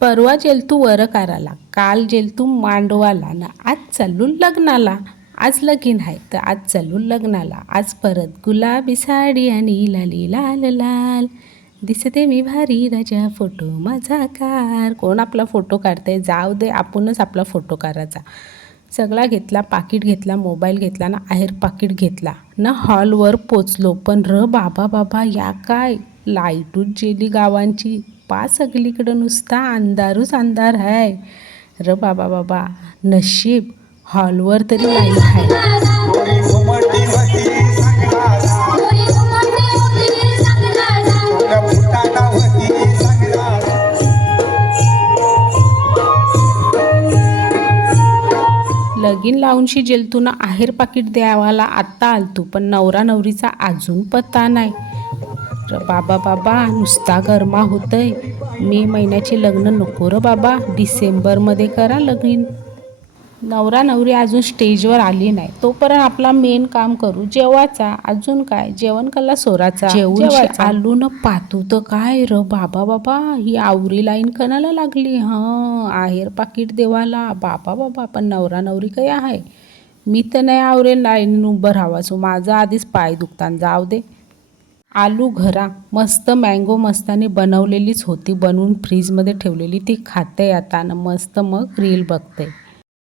परवा जेलतू वरकाराला, काल जेलतू मांडवाला ना, आज चालू लग्नाला. आज लगीन आहे तर आज चालू लग्नाला. आज परत गुलाबी साडी आणि लाली लाल लाल, दिसते मी भारी राजा फोटो माझा कार. कोण आपला फोटो काढते? जाऊ दे, आपणच आपला फोटो काढायचा. सगळा घेतला, पाकिट घेतला, मोबाईल घेतला ना, आहेर पाकिट घेतला ना, हॉलवर पोचलो. पण बाबा बाबा, या काय लाईटूच गेली गावांची. सगळीकडं नुसता अंधारूच अंधार आहे. बाबा बाबा, नशीब हॉलवर तरी लाईट आहे. लगीन लावूनशी जेलतून आहेर पाकिट द्यावाला आत्ता आलतू, पण नवरा नवरीचा अजून पत्ता नाही. बाबा बाबा, नुसता गरमा होतंय. मे महिन्याचे लग्न नको र बाबा, डिसेंबरमध्ये करा लगीन. नवरा नवरी अजून स्टेजवर आली नाही, तोपर्यंत आपला मेन काम करू, जेवाचा. अजून काय, जेवण कला सोराचा. जेवायचा आलू न पातू तर काय र बाबा बाबा, ही आवरी लाईन कणाला लागली. आहेर पाकिट देवाला. बाबा बाबा, पण नवरा नवरी काय आहे? मी तर नाही आवरेल लाईन उभं राहावाचो, माझं आधीच पाय दुखतान. जाऊ दे. आलू घरा. मस्त मँगो मस्तानी बनवलेलीच होती, बनवून फ्रीजमध्ये ठेवलेली. ती खाते आता न मस्त मग रील बघते.